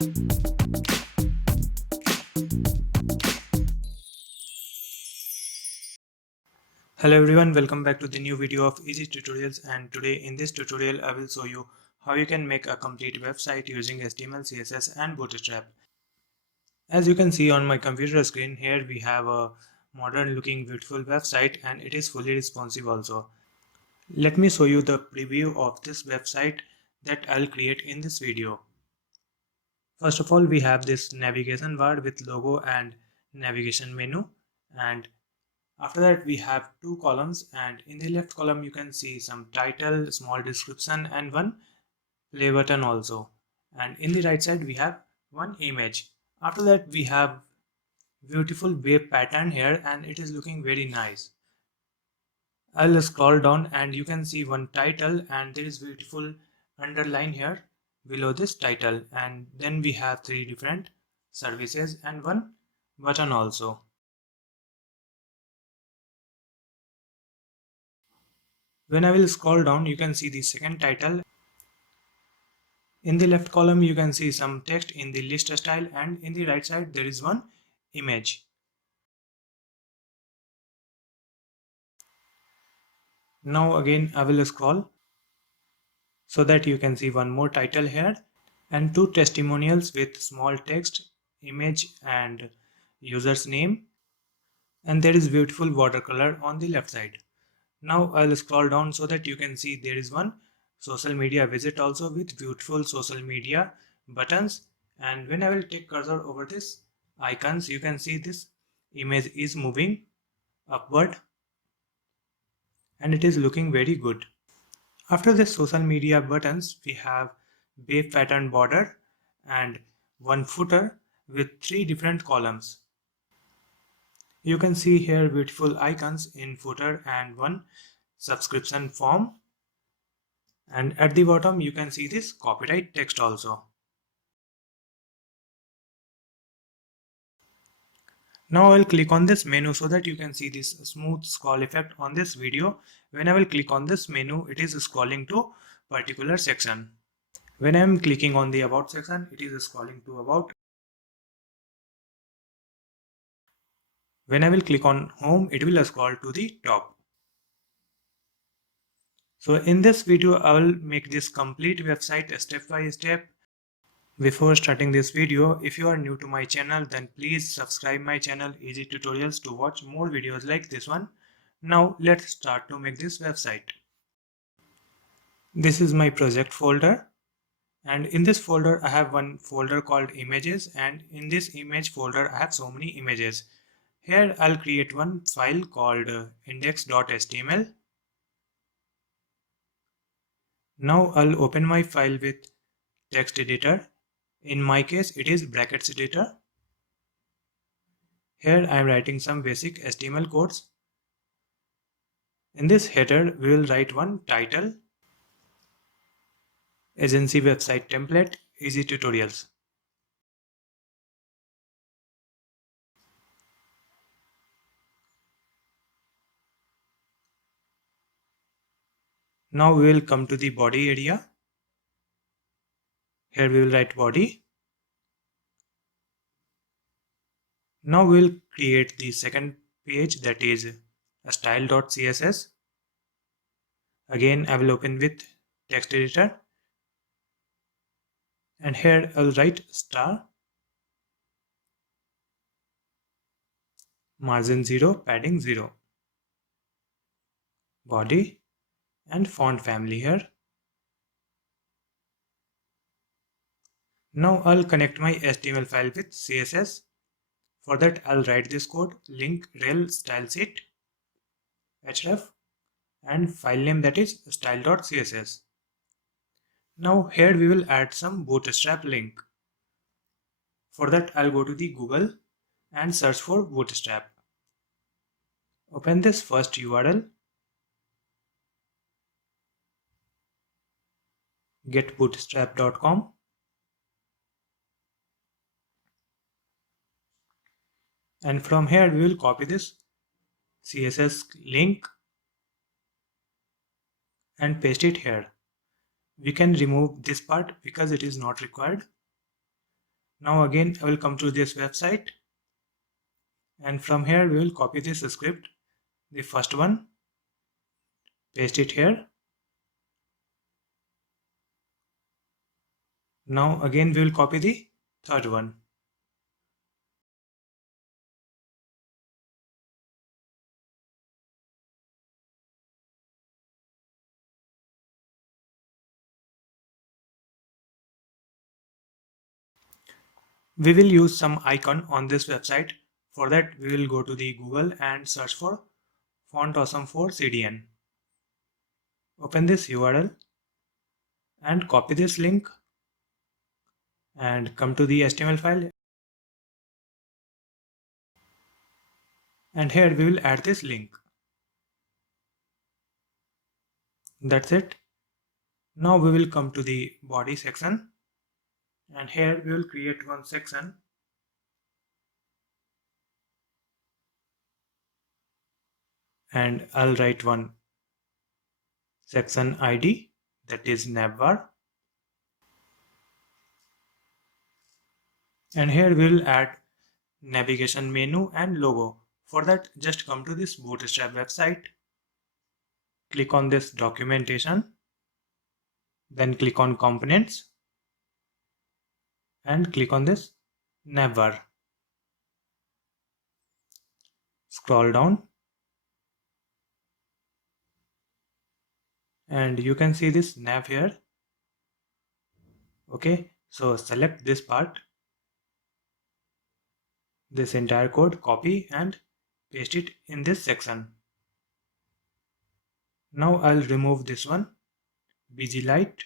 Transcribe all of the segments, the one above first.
Hello everyone, welcome back to the new video of Easy Tutorials, and today in this tutorial I will show you how you can make a complete website using HTML, CSS and Bootstrap. As you can see on my computer screen, here we have a modern looking beautiful website and it is fully responsive also. Let me show you the preview of this website that I'll create in this video. First of all, we have this navigation bar with logo and navigation menu, and after that we have two columns, and in the left column you can see some title, small description and one play button also, and in the right side we have one image. After that we have beautiful wave pattern here and it is looking very nice. I'll scroll down and you can see one title and there is beautiful underline here below this title, and then we have three different services and one button also. When I will scroll down, you can see the second title. In the left column, you can see some text in the list style, and in the right side, there is one image. Now again, I will scroll so that you can see one more title here and two testimonials with small text, image and user's name. And there is beautiful watercolor on the left side. Now I'll scroll down so that you can see there is one social media widget also with beautiful social media buttons, and when I will take cursor over this icons, you can see this image is moving upward and it is looking very good. After this social media buttons, we have wave pattern border and one footer with three different columns. You can see here beautiful icons in footer and one subscription form, and at the bottom you can see this copyright text also. Now I will click on this menu so that you can see this smooth scroll effect on this video. When I will click on this menu, it is scrolling to particular section. When I am clicking on the about section, it is scrolling to about. When I will click on home, it will scroll to the top. So in this video, I will make this complete website step by step. Before starting this video, if you are new to my channel, then please subscribe my channel Easy Tutorials to watch more videos like this one. Now let's start to make this website. This is my project folder, and in this folder I have one folder called images, and in this image folder I have so many images. Here I'll create one file called index.html. Now I'll open my file with text editor. In my case it is brackets editor. Here I am writing some basic HTML codes. In this header we will write one title, agency website template, easy tutorials. Now we will come to the body area. Here we will write body. Now we will create the second page, that is a style.css. Again I will open with text editor, and here I will write star, margin 0, padding 0, body and font family here. Now I'll connect my HTML file with CSS. For that I'll write this code, link rel style sheet href and file name, that is style.css. Now here we will add some Bootstrap link. For that I'll go to the Google and search for Bootstrap. Open this first URL, getbootstrap.com, and from here we will copy this CSS link and paste it here. We can remove this part because it is not required. Now again I will come to this website, and from here we will copy this script, the first one, paste it here. Now again we will copy the third one. We will use some icon on this website. For that we will go to the Google and search for Font Awesome for CDN. Open this URL and copy this link and come to the HTML file, and here we will add this link. That's it. Now we will come to the body section, and here we will create one section, and I'll write one section ID, that is navbar, and here we will add navigation menu and logo. For that, just come to this Bootstrap website, click on this documentation, then click on components and click on this navbar. Scroll down and you can see this nav here. Okay, so select this part, this entire code, copy and paste it in this section. Now I'll remove this one, busy light,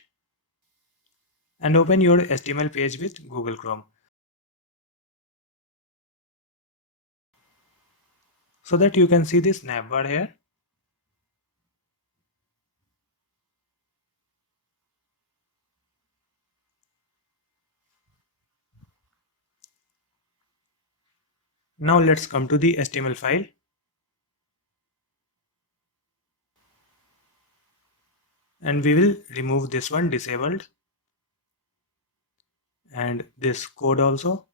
and open your HTML page with Google Chrome, so that you can see this navbar here. Now let's come to the HTML file. And we will remove this one, disabled, and this code also,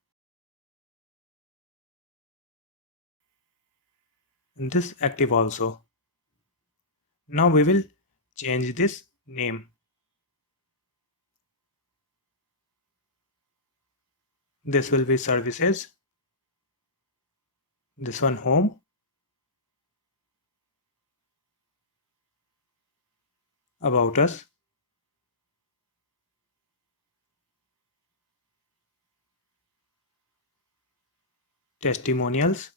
and this active also. Now we will change this name. This will be services, this one home, about us, testimonials,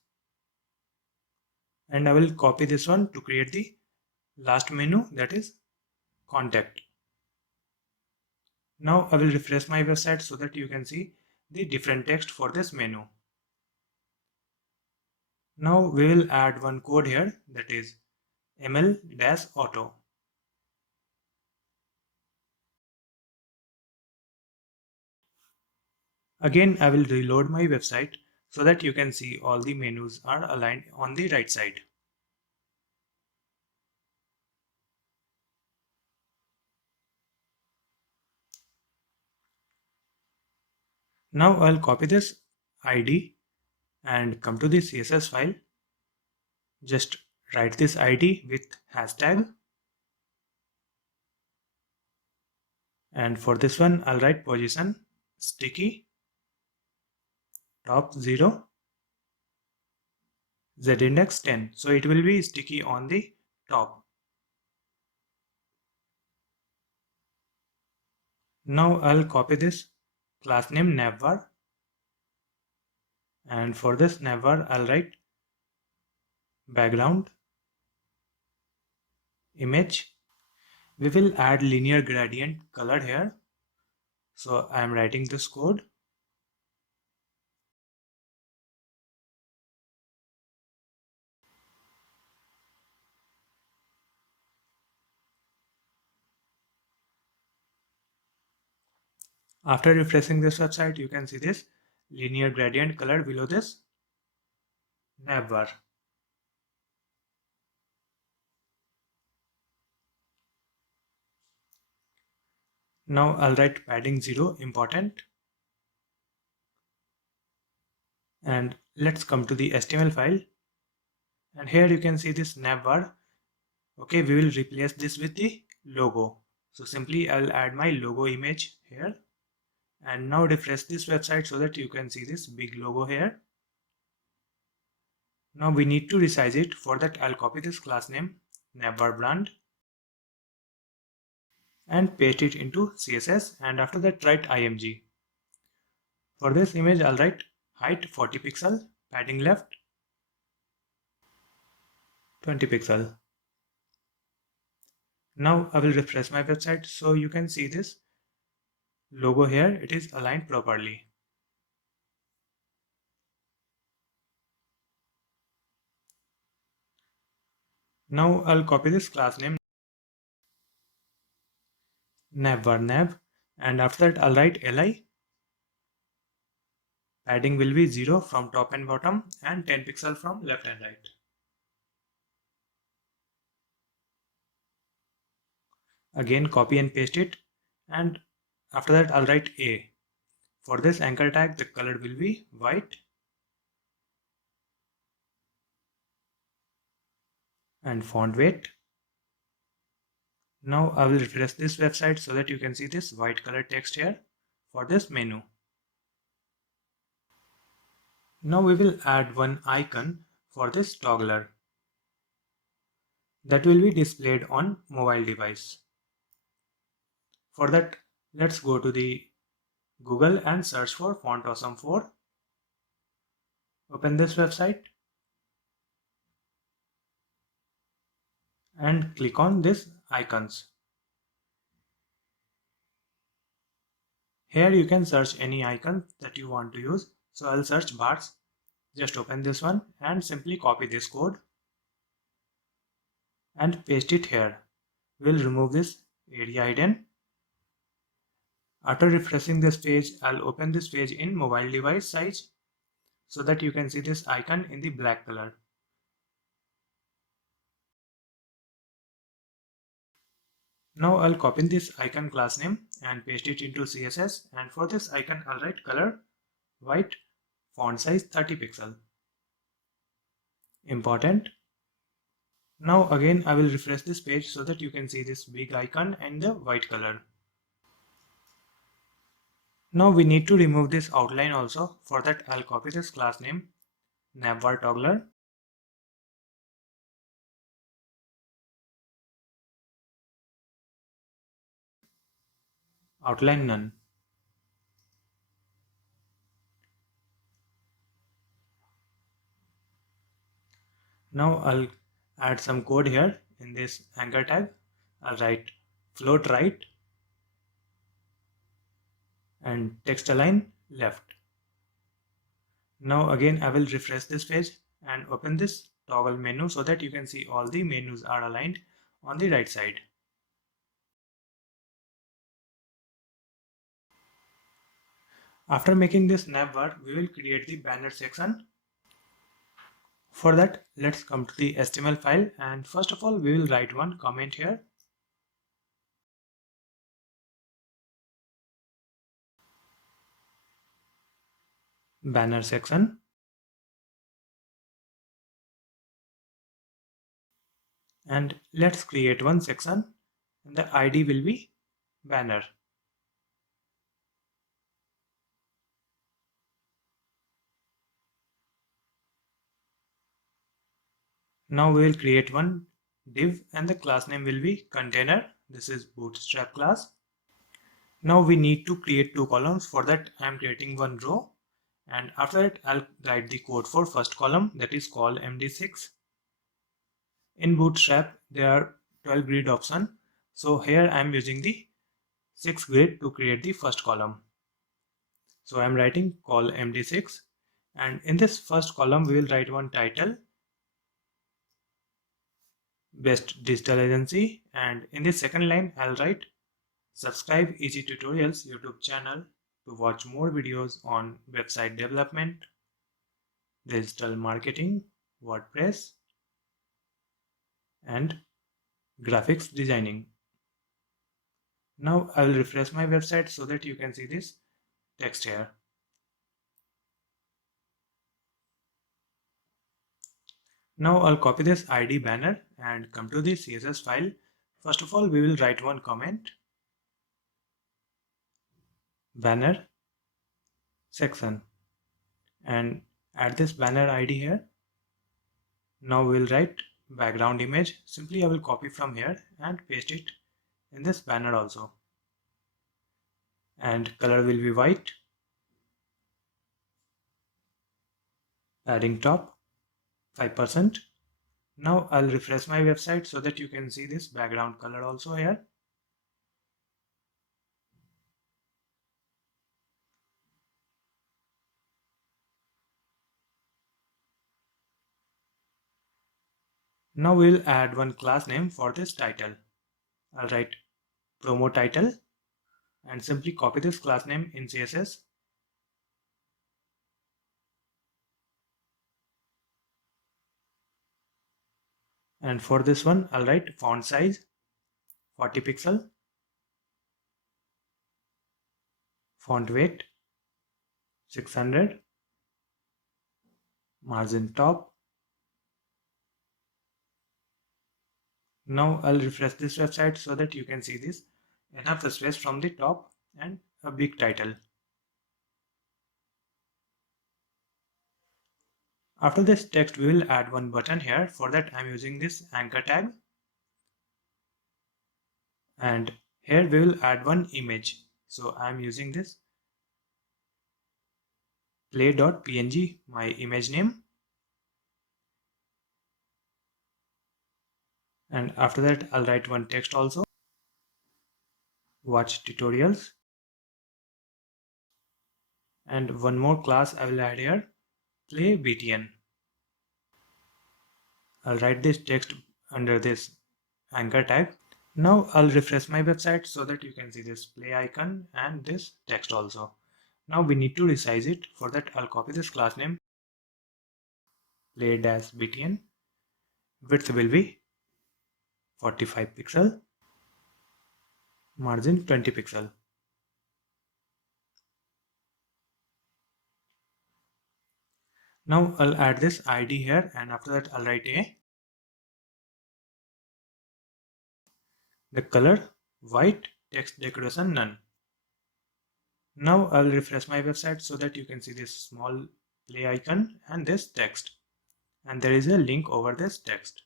and I will copy this one to create the last menu, that is contact. Now I will refresh my website so that you can see the different text for this menu. Now we will add one code here, that is ML-auto. Again, I will reload my website so that you can see all the menus are aligned on the right side. Now I'll copy this ID and come to the CSS file. Just write this ID with hashtag. And for this one, I'll write position sticky top 0 z index 10. So it will be sticky on the top. Now I'll copy this class name navbar, and for this navbar I'll write background image. We will add linear gradient color here, so I am writing this code. After refreshing this website, you can see this linear gradient color below this navbar. Now I'll write padding 0 important. And let's come to the HTML file, and here you can see this navbar. Okay, we will replace this with the logo. So simply I'll add my logo image here, and now refresh this website so that you can see this big logo here. Now we need to resize it. For that I'll copy this class name navbar brand and paste it into CSS, and after that write img. For this image I'll write height 40 pixel, padding left 20 pixel. Now I will refresh my website so you can see this logo here, it is aligned properly. Now I'll copy this class name navbar nav, and after that I'll write li. Padding will be 0 from top and bottom and 10 pixel from left and right. Again copy and paste it, and after that I'll write a. For this anchor tag the color will be white and font weight. Now I will refresh this website so that you can see this white color text here for this menu. Now we will add one icon for this toggler that will be displayed on mobile device. For that, let's go to the Google and search for Font Awesome 4. Open this website and click on this icons. Here you can search any icon that you want to use. So I'll search bars. Just open this one and simply copy this code and paste it here. We'll remove this area hidden. After refreshing this page, I'll open this page in mobile device size so that you can see this icon in the black color. Now I'll copy this icon class name and paste it into CSS, and for this icon I'll write color white, font size 30 pixel. Important. Now again I will refresh this page so that you can see this big icon and the white color. Now we need to remove this outline also. For that I'll copy this class name navbar toggler outline none. Now I'll add some code here in this anchor tag. I'll write float right and text align left. Now again I will refresh this page and open this toggle menu so that you can see all the menus are aligned on the right side. After making this navbar, we will create the banner section. For that, let's come to the HTML file, and first of all we will write one comment here. Banner section. And let's create one section and the ID will be banner. Now we will create one div and the class name will be container. This is Bootstrap class. Now we need to create two columns. For that I am creating one row, and after that I'll write the code for first column, that is call MD6. In Bootstrap there are 12 grid options, so here I am using the 6 grid to create the first column. So I am writing call MD6, and in this first column we will write one title, best digital agency, and in the second line I'll write subscribe Easy Tutorials YouTube channel to watch more videos on website development, digital marketing, WordPress, and graphics designing. Now I will refresh my website so that you can see this text here. Now I'll copy this ID banner and come to the CSS file. First of all, we will write one comment, banner section, and add this banner ID here. Now we'll write background image. Simply I will copy from here and paste it in this banner also. And color will be white. Adding top 5%. Now I'll refresh my website so that you can see this background color also here. Now we'll add one class name for this title. I'll write promo title and simply copy this class name in CSS. And for this one, I'll write font size 40 pixel, font weight 600, margin top. Now I'll refresh this website so that you can see this enough space from the top and a big title. After this text, we will add one button here. For that, I'm using this anchor tag. And here we will add one image. So I'm using this play.png, my image name. And after that, I'll write one text also. Watch tutorials. And one more class I will add here, play btn. I'll write this text under this anchor tag. Now I'll refresh my website so that you can see this play icon and this text also. Now we need to resize it. For that, I'll copy this class name play-btn. Width will be 45 pixel, margin 20 pixel. Now I'll add this ID here, and after that I'll write the color white, text decoration none. Now I'll refresh my website so that you can see this small play icon and this text, and there is a link over this text.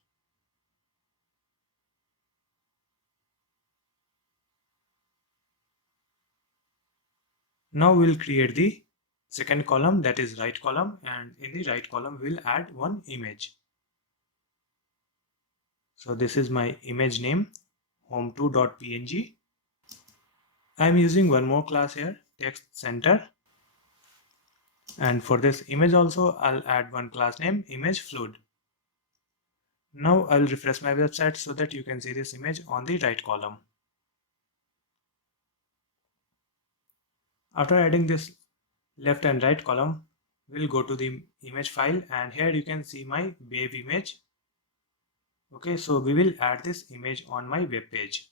Now we'll create the second column, that is right column, and in the right column we'll add one image. So this is my image name, home2.png. I'm using one more class here, text center. And for this image also, I'll add one class name, image fluid. Now I'll refresh my website so that you can see this image on the right column. After adding this left and right column, we'll go to the image file, and here you can see my web image. Okay, so we will add this image on my web page.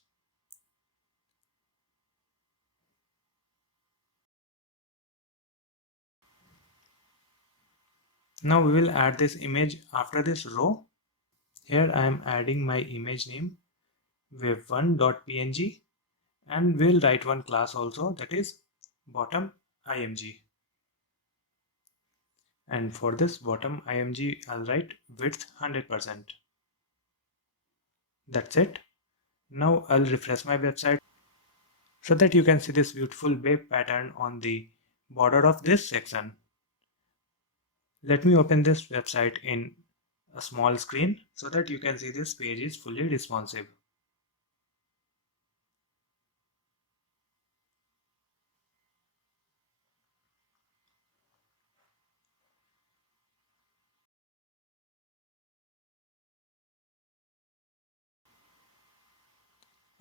Now we will add this image after this row. Here I am adding my image name web1.png, and we'll write one class also, that is bottom img. And for this bottom img, I'll write width 100%. That's it. Now I'll refresh my website so that you can see this beautiful wave pattern on the border of this section. Let me open this website in a small screen so that you can see this page is fully responsive.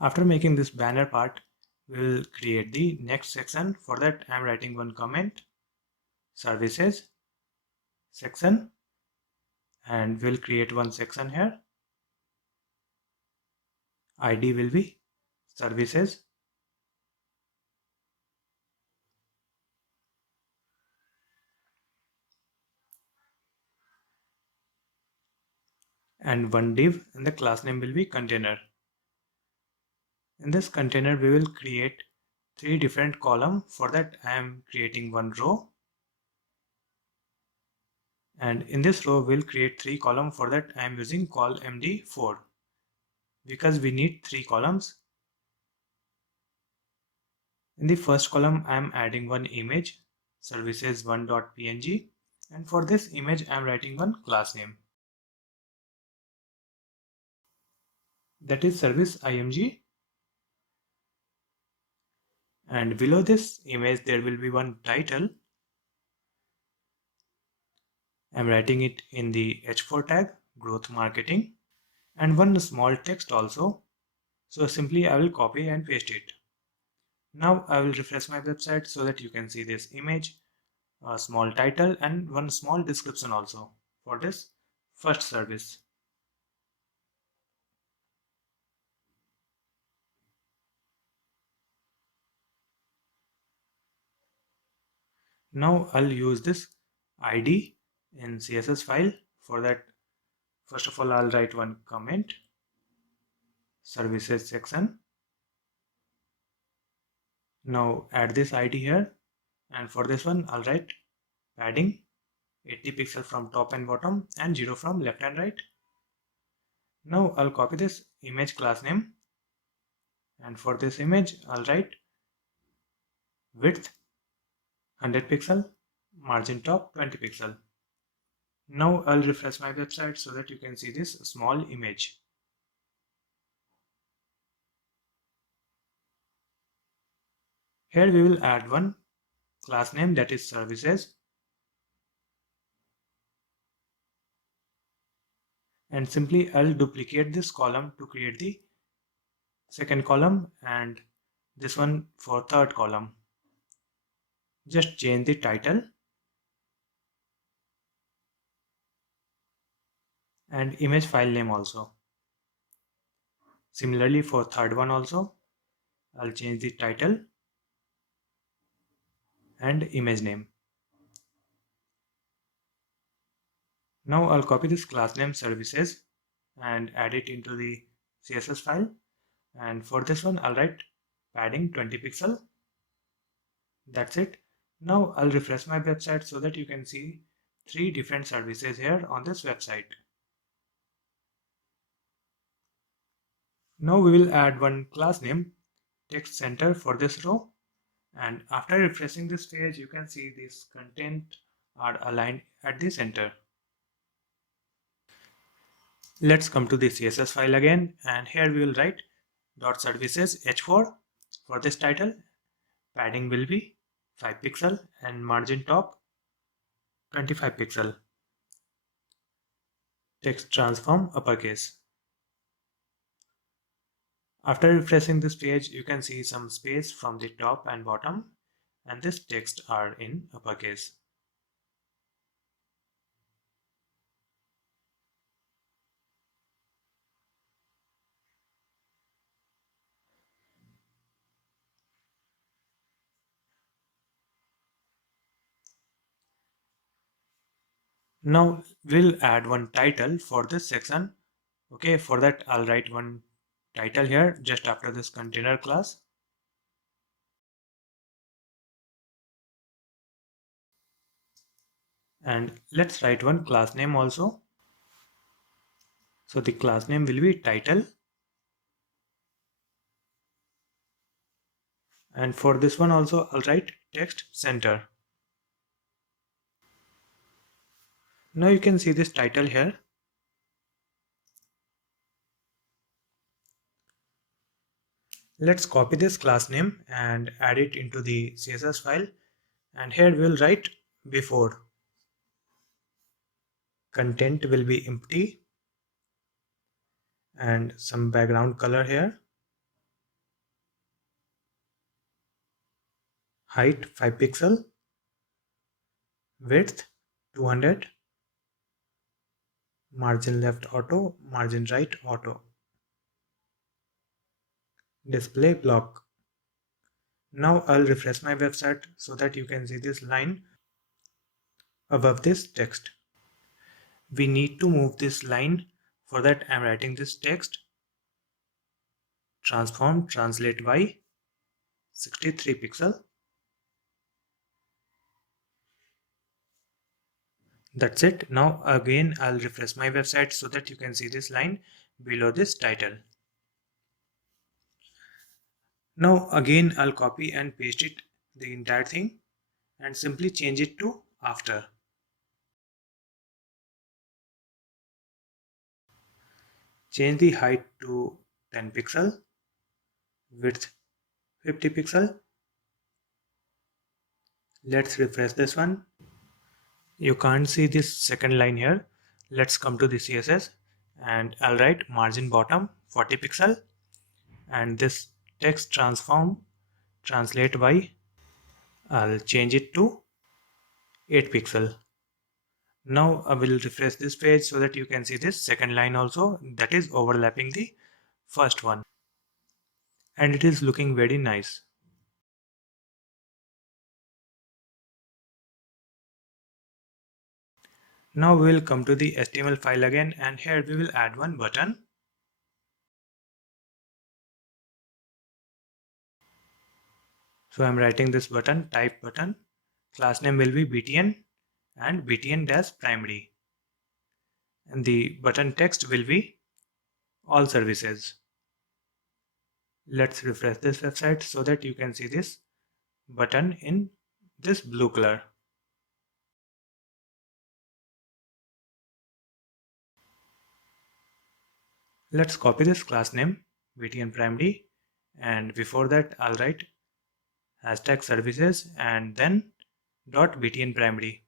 After making this banner part, we will create the next section. For that, I am writing one comment, services section, and we'll create one section here. ID will be services. and one div, and the class name will be container. In this container we will create 3 different columns. For that I am creating one row, and in this row we'll create 3 columns. For that I am using col md4 because we need 3 columns. In the first column I am adding one image, services1.png, and for this image I am writing one class name, that is service img, and below this image there will be one title. I am writing it in the h4 tag, growth marketing, and one small text also. So simply I will copy and paste it. Now I will refresh my website so that you can see this image, a small title, and one small description also for this first service. Now I'll use this ID in CSS file. For that, first of all I'll write one comment, services section. Now add this ID here, and for this one I'll write padding 80 pixels from top and bottom and 0 from left and right. Now I'll copy this image class name, and for this image I'll write width 100 pixel, margin top 20 pixel. Now I'll refresh my website so that you can see this small image. Here we will add one class name, that is services, and simply I'll duplicate this column to create the second column and this one for third column. Just change the title and image file name also. Similarly for third one also, I'll change the title and image name. Now I'll copy this class name services and add it into the CSS file, and for this one I'll write padding 20 pixel. That's it. Now I'll refresh my website so that you can see 3 different services here on this website. Now we will add one class name, text center, for this row, and after refreshing this page you can see this content are aligned at the center. Let's come to the CSS file again, and here we will write .services h4 for this title. Padding will be 5 pixel and margin top 25 pixel. Text transform uppercase. After refreshing this page you can see some space from the top and bottom, and this text are in uppercase. Now we'll add one title for this section. Okay, for that I'll write one title here just after this container class. And let's write one class name also. So the class name will be title. And for this one also I'll write text center. Now you can see this title here. Let's copy this class name and add it into the CSS file, and here we'll write before. Content will be empty and some background color here. Height 5 pixel, width 200, margin left auto, margin right auto. Display block. Now I'll refresh my website so that you can see this line above this text. We need to move this line For that I am writing this text, transform translate by 63 pixel. That's it. Now again I'll refresh my website so that you can see this line below this title. Now again I'll copy and paste it, the entire thing, and simply change it to after. Change the height to 10 pixel, width 50 pixel. Let's refresh this one. You can't see this second line here. Let's come to the CSS and I'll write margin bottom 40 pixel, and this text transform translate by, I'll change it to 8 pixel. Now I will refresh this page so that you can see this second line also, that is overlapping the first one, and it is looking very nice. Now we will come to the HTML file again, and here we will add one button. So I am writing this button, type button, class name will be btn and btn-primary, and the button text will be all services. Let's refresh this website so that you can see this button in this blue color. Let's copy this class name btn-primary, and before that I'll write hashtag services and then .btn-primary.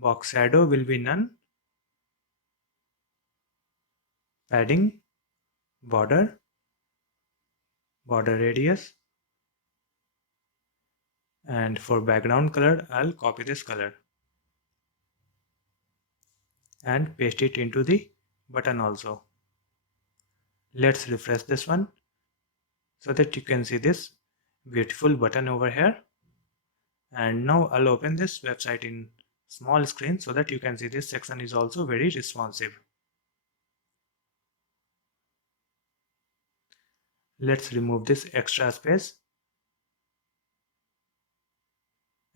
Box shadow will be none. Padding, border radius, and for background color I'll copy this color and paste it into the button also. Let's refresh this one so that you can see this beautiful button over here. And now I'll open this website in small screen so that you can see this section is also very responsive. Let's remove this extra space,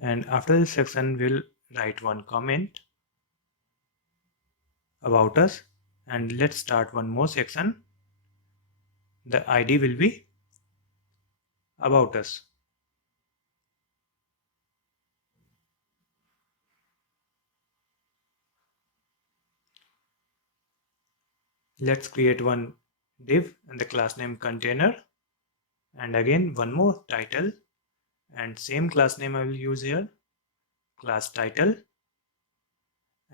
and after this section we'll write one comment about us, and let's start one more section. The ID will be about us. Let's create one div and the class name container, and again one more title, and same class name I will use here, class title,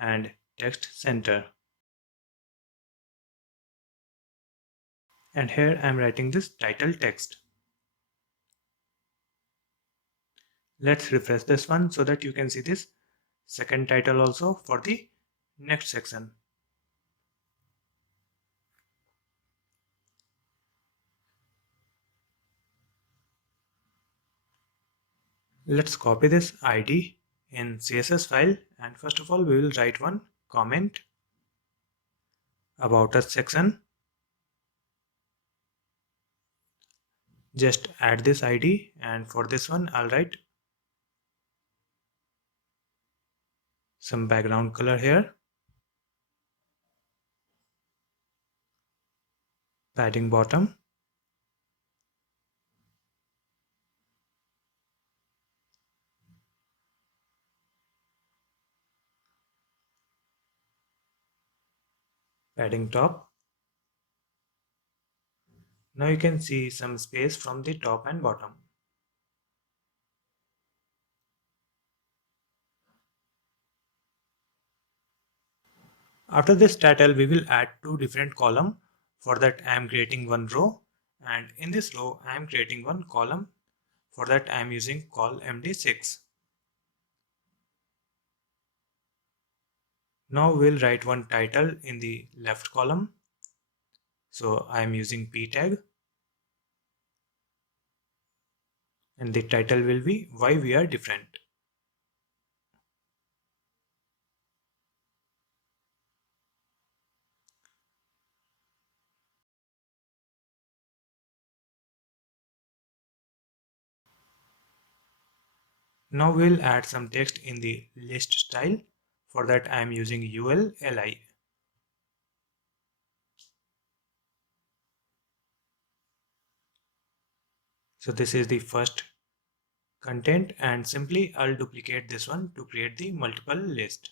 and text center. And here I am writing this title text. Let's refresh this one so that you can see this second title also for the next section. Let's copy this ID in CSS file, and first of all we will write one comment about us section. Just add this ID, and for this one I'll write some background color here, padding bottom, padding top. Now you can see some space from the top and bottom. After this title we will add two different columns. For that I am creating one row, and in this row I am creating one column. For that I am using col MD6. Now we'll write one title in the left column. So I am using p tag, and the title will be why we are different. Now we'll add some text in the list style. For that I am using ULLI. So this is the first content, and simply I'll duplicate this one to create the multiple list.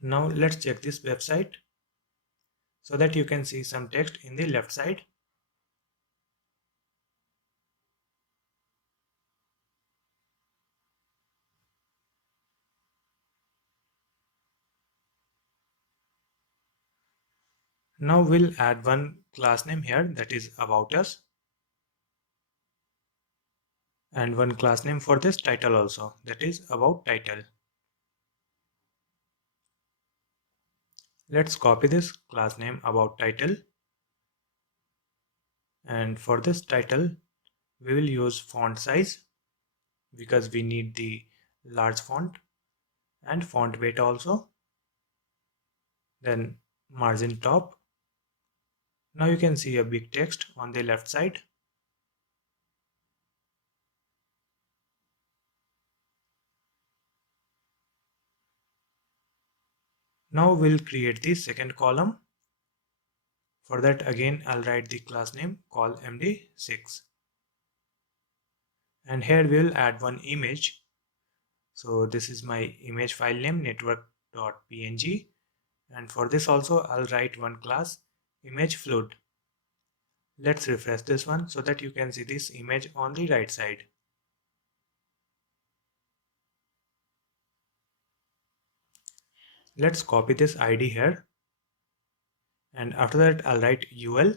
Now let's check this website so that you can see some text in the left side. Now we'll add one class name here, that is about us, and one class name for this title also, that is about title. Let's copy this class name about title, and for this title we will use font size because we need the large font, and font weight also, then margin top. Now you can see a big text on the left side. Now we'll create the second column. For that again I'll write the class name call md6, and here we'll add one image. So this is my image file name network.png, and for this also I'll write one class image flood. Let's refresh this one so that you can see this image on the right side. Let's copy this ID here, and after that I'll write UL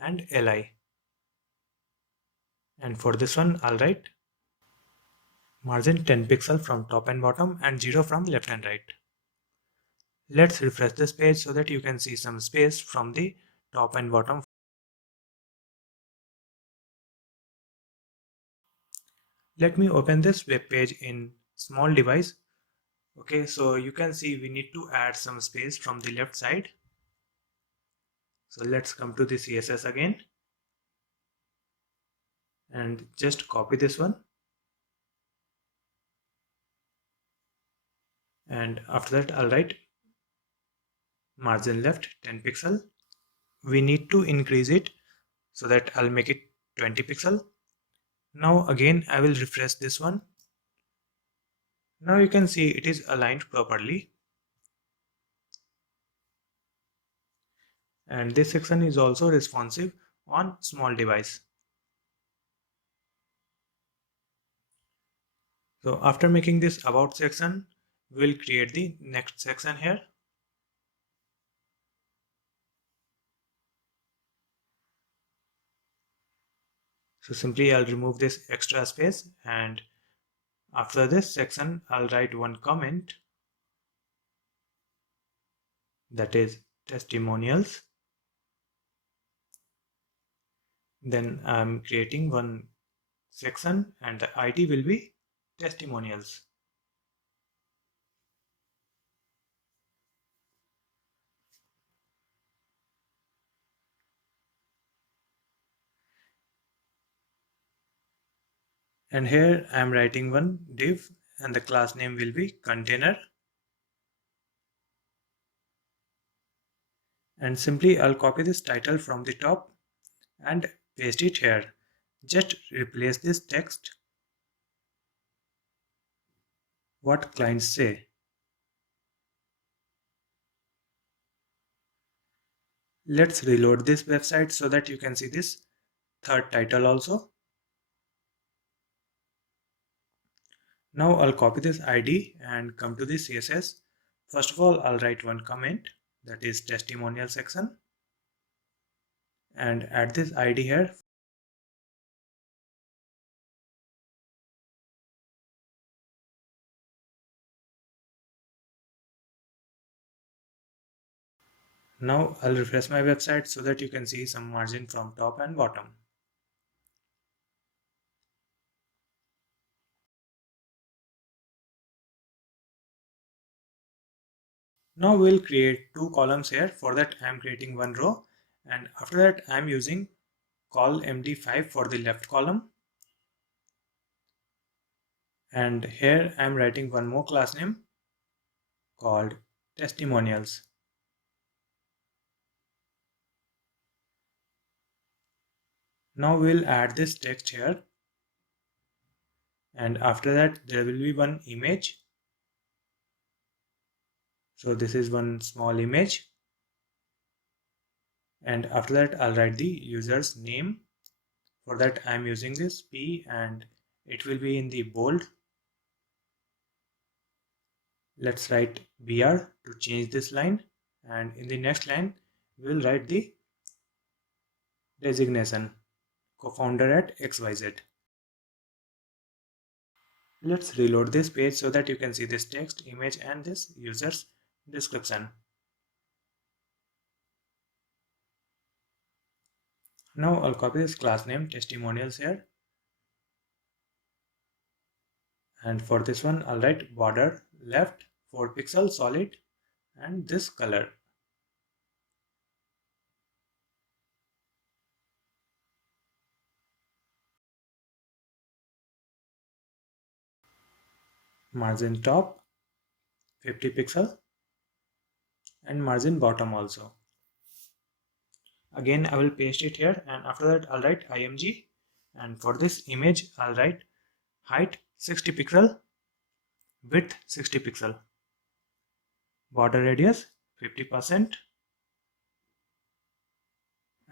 and LI, and for this one I'll write margin 10 pixel from top and bottom and 0 from left and right. Let's refresh this page so that you can see some space from the top and bottom. Let me open this web page in small device. Okay, so you can see we need to add some space from the left side. So let's come to the CSS again and just copy this one, and after that I'll write margin left 10 pixel. We need to increase it so that I'll make it 20 pixel. Now again I will refresh this one. Now you can see it is aligned properly, and this section is also responsive on small device. So after making this about section, we'll create the next section here. So simply I'll remove this extra space, and after this section I'll write one comment, that is testimonials. Then I'm creating one section and the ID will be testimonials. And here I'm writing one div, and the class name will be container. And simply I'll copy this title from the top and paste it here. Just replace this text, what clients say. Let's reload this website so that you can see this third title also. Now I'll copy this ID and come to the CSS. First of all, I'll write one comment, that is testimonial section, and add this ID here. Now I'll refresh my website so that you can see some margin from top and bottom. Now we'll create two columns here. For that I am creating one row, and after that I am using col md5 for the left column, and here I am writing one more class name called testimonials. Now we'll add this text here, and after that there will be one image. So this is one small image, and after that I'll write the user's name. For that I am using this P, and it will be in the bold. Let's write BR to change this line, and in the next line we will write the designation, co-founder at XYZ. Let's reload this page so that you can see this text, image, and this user's description. Now I'll copy this class name testimonials here, and for this one I'll write border left 4 pixel solid and this color. Margin top 50 pixel and margin bottom also. Again I will paste it here, and after that I'll write img, and for this image I'll write height 60 pixel, width 60 pixel, border radius 50%,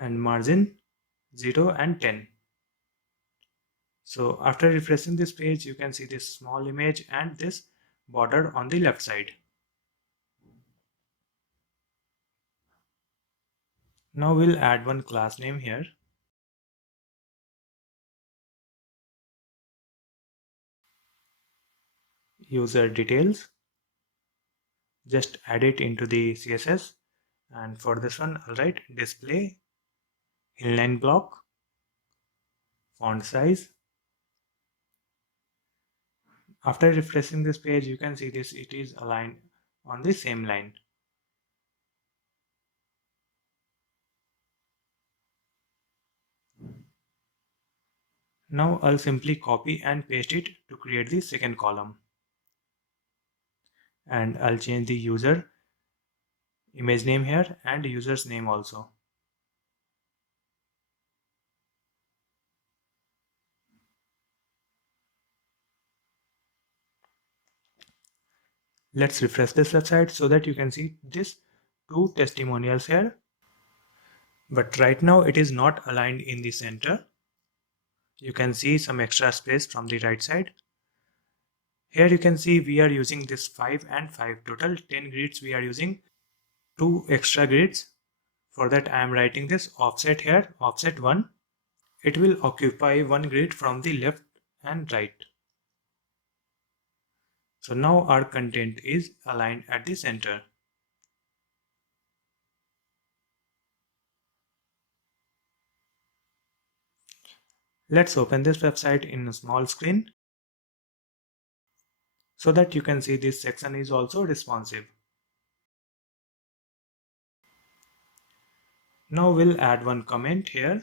and margin 0 and 10. So after refreshing this page you can see this small image and this border on the left side. Now we'll add one class name here. User details. Just add it into the CSS, and for this one I'll write display inline block, font size. After refreshing this page you can see this, it is aligned on the same line. Now I'll simply copy and paste it to create the second column, and I'll change the user image name here and user's name also. Let's refresh this website so that you can see this two testimonials here. But right now it is not aligned in the center. You can see some extra space from the right side. Here you can see we are using this 5 and 5, total 10 grids we are using, 2 extra grids. For that I am writing this offset here, offset 1. It will occupy 1 grid from the left and right. So now our content is aligned at the center. Let's open this website in a small screen so that you can see this section is also responsive. Now we'll add one comment here.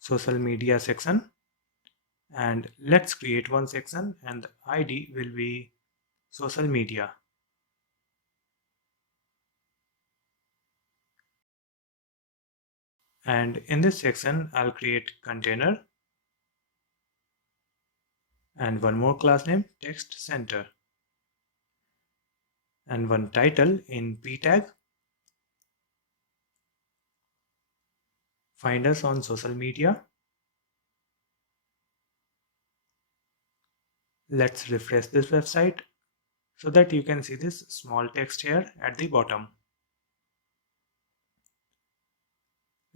Social media section, and let's create one section and the ID will be social media. And in this section I'll create container and one more class name text center and one title in p tag. Find us on social media. Let's refresh this website so that you can see this small text here at the bottom.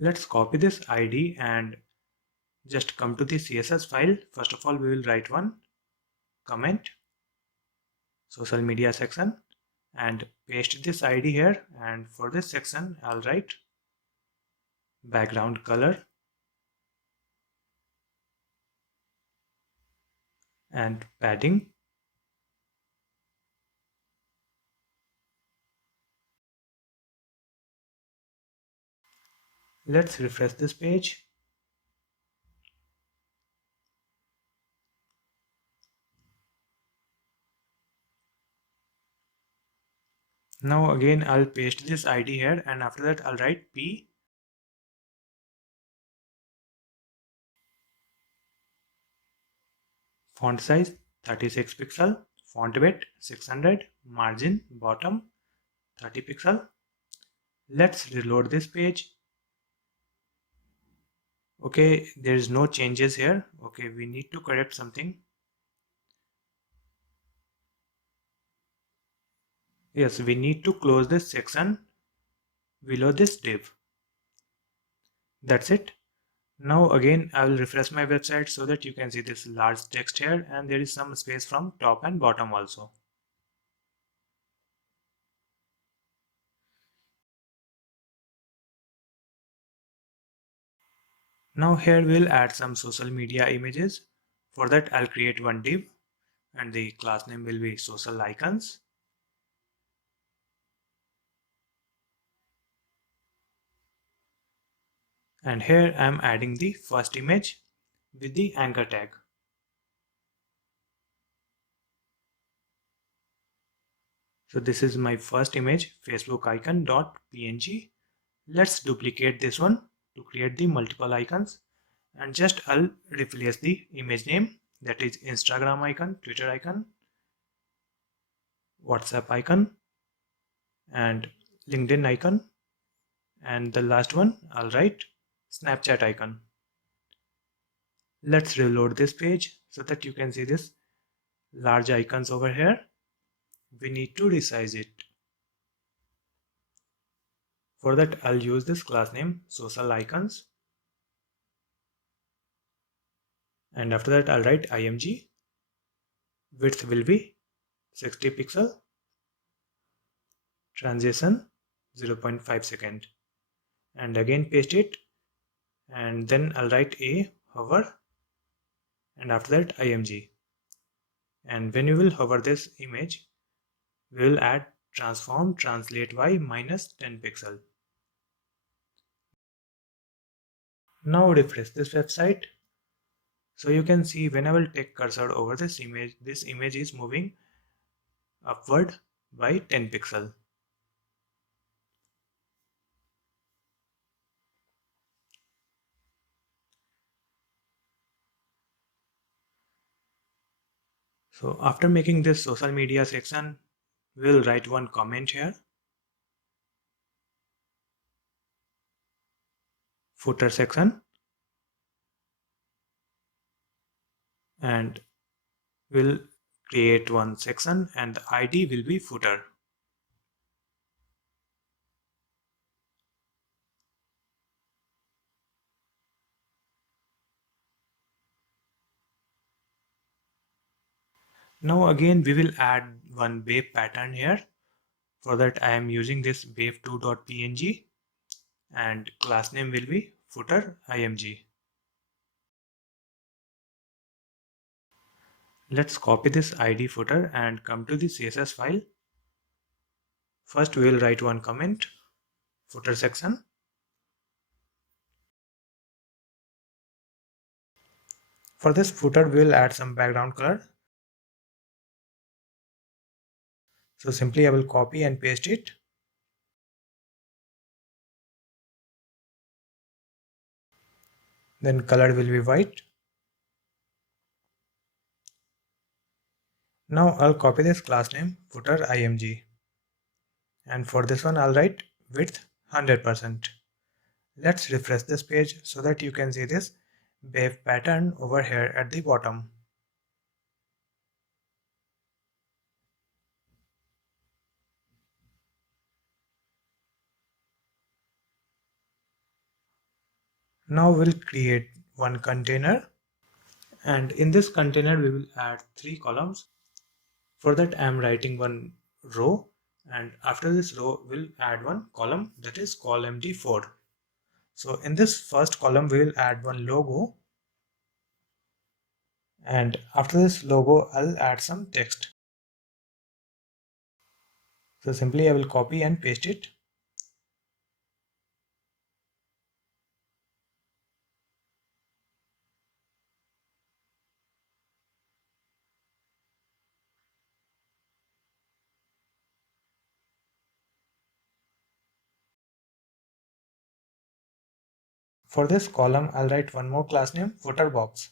Let's copy this ID and just come to the CSS file. First of all we will write one comment social media section and paste this ID here, and for this section I'll write background color and padding. Let's refresh this page. Now again I'll paste this ID here, and after that I'll write P. Font size 36 pixel, font weight 600, margin bottom 30 pixel. Let's reload this page. Okay, there is no changes here. Okay, we need to correct something. Yes, we need to close this section below this div. That's it. Now again I will refresh my website so that you can see this large text here, and there is some space from top and bottom also. Now here we'll add some social media images. For that I'll create one div and the class name will be social icons. And here I'm adding the first image with the anchor tag. So this is my first image, Facebook icon.png. Let's duplicate this one to create the multiple icons, and just I'll replace the image name, that is Instagram icon, Twitter icon, WhatsApp icon, and LinkedIn icon, and the last one I'll write Snapchat icon. Let's reload this page so that you can see this large icons over here. We need to resize it. For that I'll use this class name social icons, and after that I'll write img. Width will be 60 pixel, transition 0.5 second, and again paste it, and then I'll write a hover, and after that img. And when you will hover this image, we will add transform translate by -10 pixel. Now refresh this website. So you can see when I will take cursor over this image is moving upward by 10 pixel. So after making this social media section, we will write one comment here. Footer section, and we'll create one section and the ID will be footer. Now again we will add one wave pattern here. For that I am using this wave2.png, and class name will be footer img. Let's copy this ID footer and come to the CSS file. First we will write one comment, footer section. For this footer we will add some background color. So simply I will copy and paste it. Then color will be white. Now I'll copy this class name footer img, and for this one I'll write width 100%. Let's refresh this page so that you can see this wave pattern over here at the bottom. Now we'll create one container, and in this container we will add 3 columns. For that I am writing one row, and after this row we'll add one column, that is colMD4. So in this first column we will add one logo, And after this logo, I'll add some text. So simply I will copy and paste it. For this column, I'll write one more class name, footer box.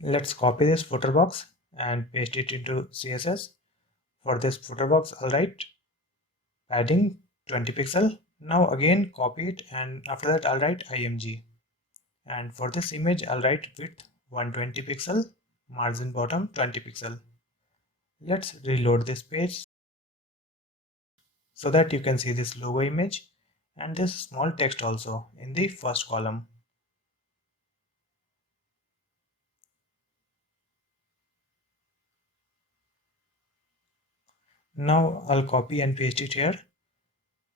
Let's copy this footer box and paste it into CSS. For this footer box, I'll write padding 20 pixel. Now again copy it, and after that I'll write img. And for this image, I'll write width 120 pixel, margin bottom 20 pixel. Let's reload this page so that you can see this logo image and this small text also in the first column. Now I'll copy and paste it here.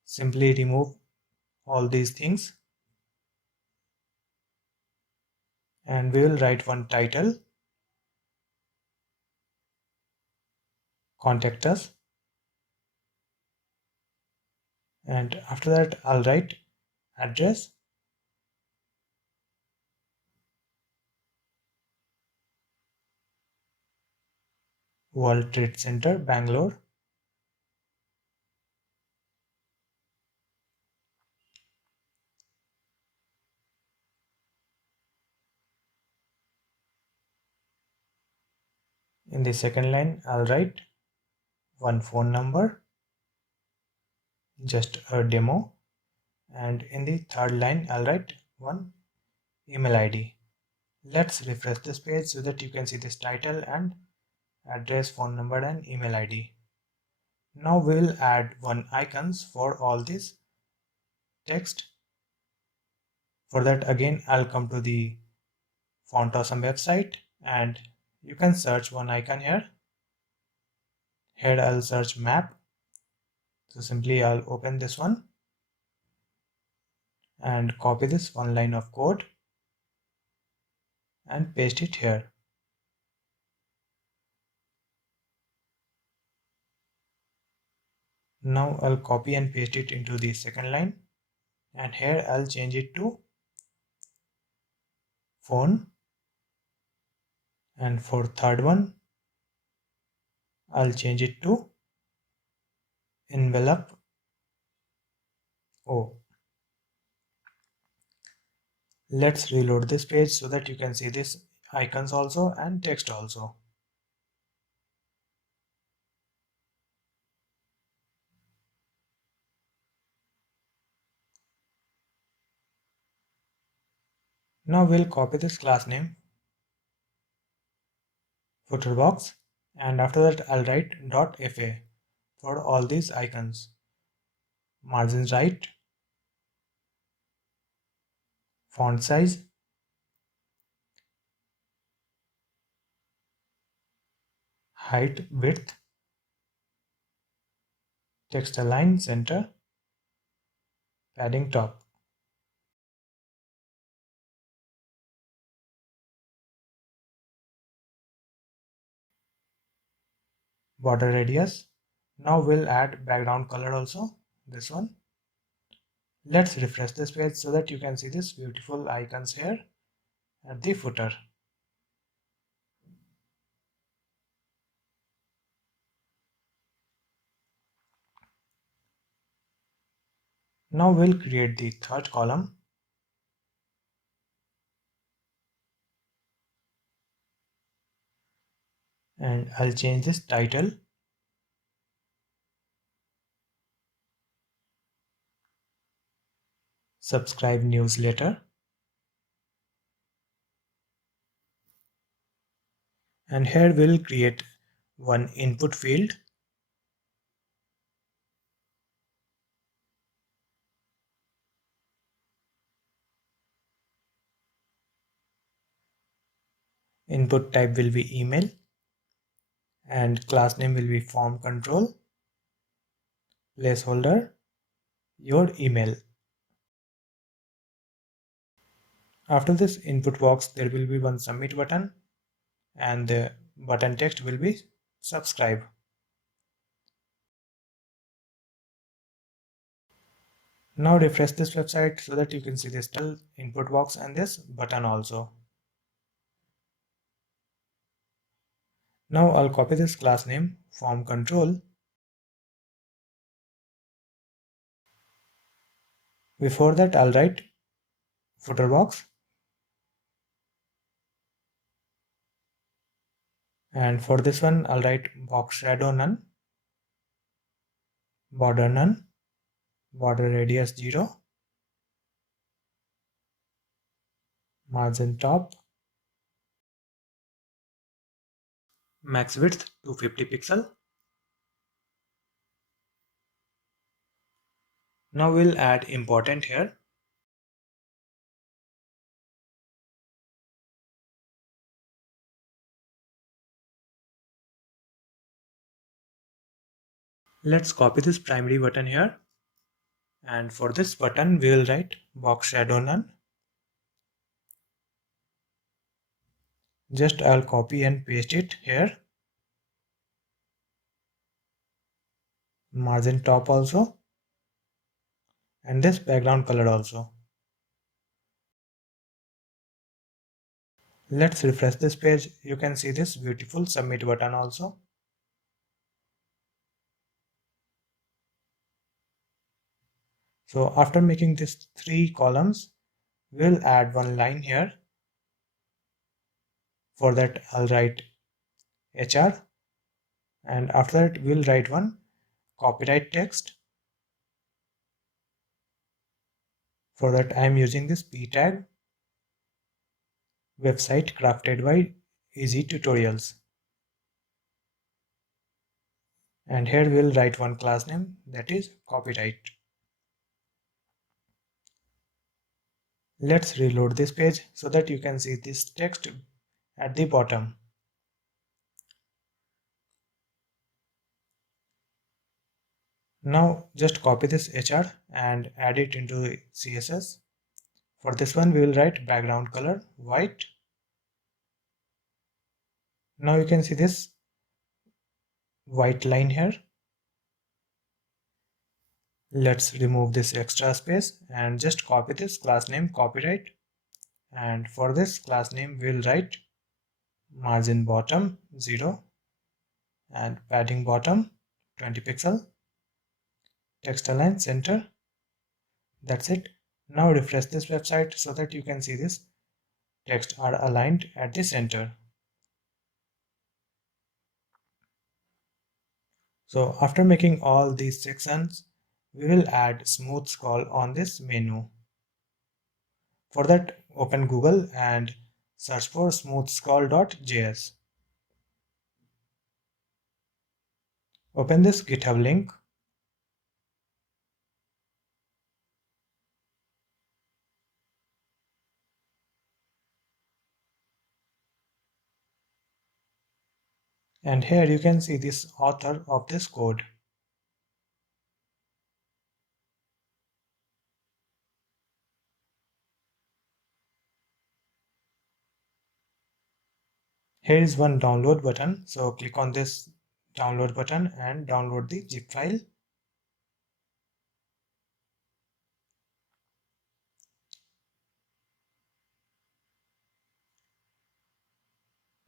Simply remove all these things and we will write one title, contact us, and after that I'll write address, World Trade Center, Bangalore. In the second line, I'll write one phone number, just a demo, and in the third line, I'll write one email ID. Let's refresh this page so that you can see this title and address, phone number, and email ID. Now we'll add one icons for all this text. For that, again, I'll come to the Font Awesome website and you can search one icon here. Here I'll search map. So simply I'll open this one and copy this one line of code and paste it here. Now I'll copy and paste it into the second line and here I'll change it to phone, and for third one I'll change it to envelope O. Let's reload this page so that you can see this icons also and text also. Now we'll copy this class name, footer box, and after that I'll write .fa for all these icons. Margins right, font size, height, width, text align, center, padding top. Border radius. Now we'll add background color also, this one. Let's refresh this page so that you can see these beautiful icons here at the footer. Now we'll create the third column. And I'll change this title. Subscribe newsletter. And here we'll create one input field. Input type will be email and class name will be form control. Placeholder your email. After this input box, there will be one submit button and the button text will be subscribe. Now refresh this website so that you can see this title, input box and this button also. Now I'll copy this class name, form control. Before that I'll write footer box. And for this one I'll write box shadow none, border none, border radius 0, margin top, max width 250 pixel. Now we'll add important here. Let's copy this primary button here. And for this button we will write box shadow none. Just I'll copy and paste it here. Margin top also. And this background color also. Let's refresh this page. You can see this beautiful submit button also. So after making this 3 columns, we'll add one line here. For that I'll write HR, and after that we'll write one copyright text. For that I'm using this p tag, website crafted by Easy Tutorials. And here we'll write one class name, that is copyright. Let's reload this page so that you can see this text at the bottom. Now just copy this HR and add it into CSS. For this one we will write background color white. Now you can see this white line here. Let's remove this extra space and just copy this class name copyright. And for this class name we'll write margin bottom 0 and padding bottom 20 pixel, text align center. That's it. Now refresh this website so that you can see this text are aligned at the center. So after making all these sections, we will add smooth scroll on this menu. For that, open Google and search for smoothscroll.js. Open this GitHub link. And here you can see this author of this code. Here is one download button. So click on this download button and download the zip file.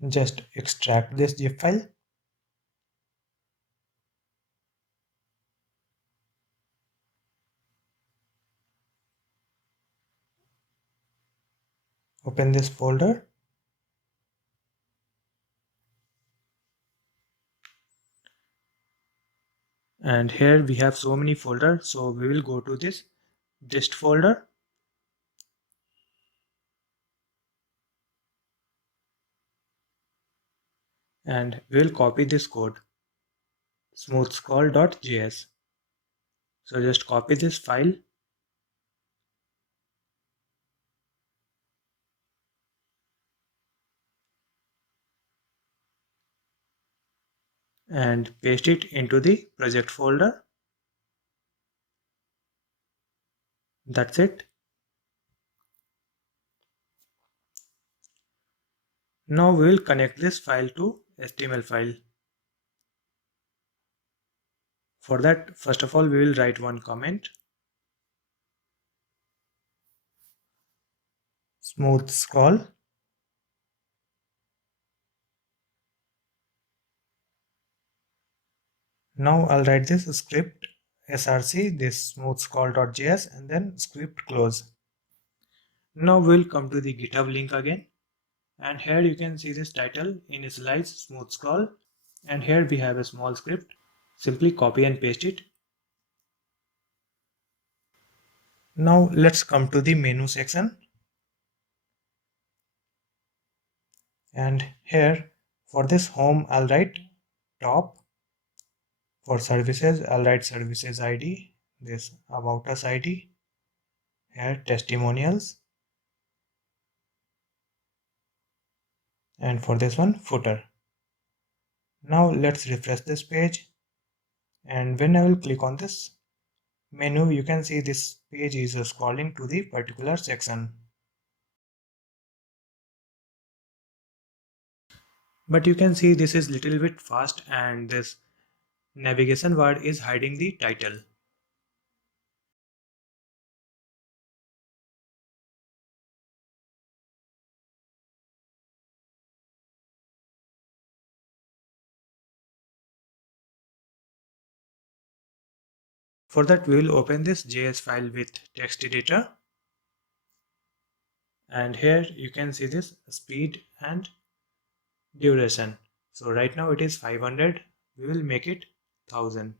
Just extract this zip file. Open this folder. And here we have so many folders, so we will go to this dist folder. And we'll copy this code, smoothscroll.js. So just copy this file and paste it into the project folder. That's it. Now we will connect this file to HTML file. For that, first of all, we will write one comment. Smooth scroll. Now I'll write this script src, this smooth scroll.js, and then script close. Now we'll come to the GitHub link again, and here you can see this title, initialize smooth scroll, and here we have a small script. Simply copy and paste it. Now let's come to the menu section, and here for this home I'll write top. For services I'll write services ID, this about us ID, here testimonials, and for this one footer. Now let's refresh this page, and when I will click on this menu, you can see this page is scrolling to the particular section. But you can see this is little bit fast, and this navigation word is hiding the title. For that, we will open this JS file with text editor, and here you can see this speed and duration. So right now it is 500, we will make it 1000,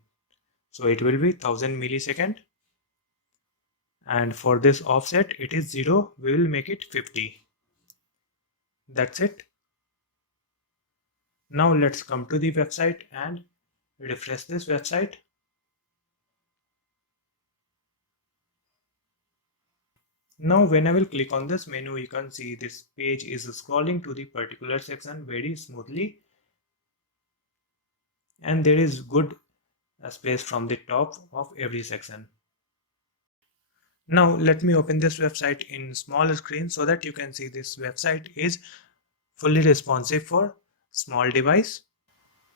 so it will be 1000 millisecond. And for this offset it is 0, we will make it 50. That's it. Now let's come to the website and refresh this website. Now when I will click on this menu, you can see this page is scrolling to the particular section very smoothly, and there is good space from the top of every section. Now let me open this website in small screen so that you can see this website is fully responsive for small device.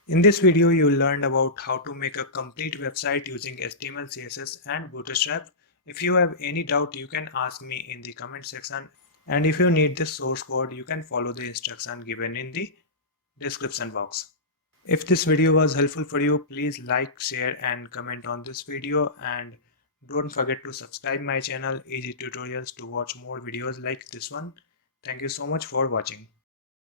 In this video you learned about how to make a complete website using HTML, CSS and Bootstrap. If you have any doubt, you can ask me in the comment section, and if you need this source code, you can follow the instruction given in the description box. If this video was helpful for you, please like, share and comment on this video, and don't forget to subscribe my channel Easy Tutorials to watch more videos like this one. Thank you so much for watching.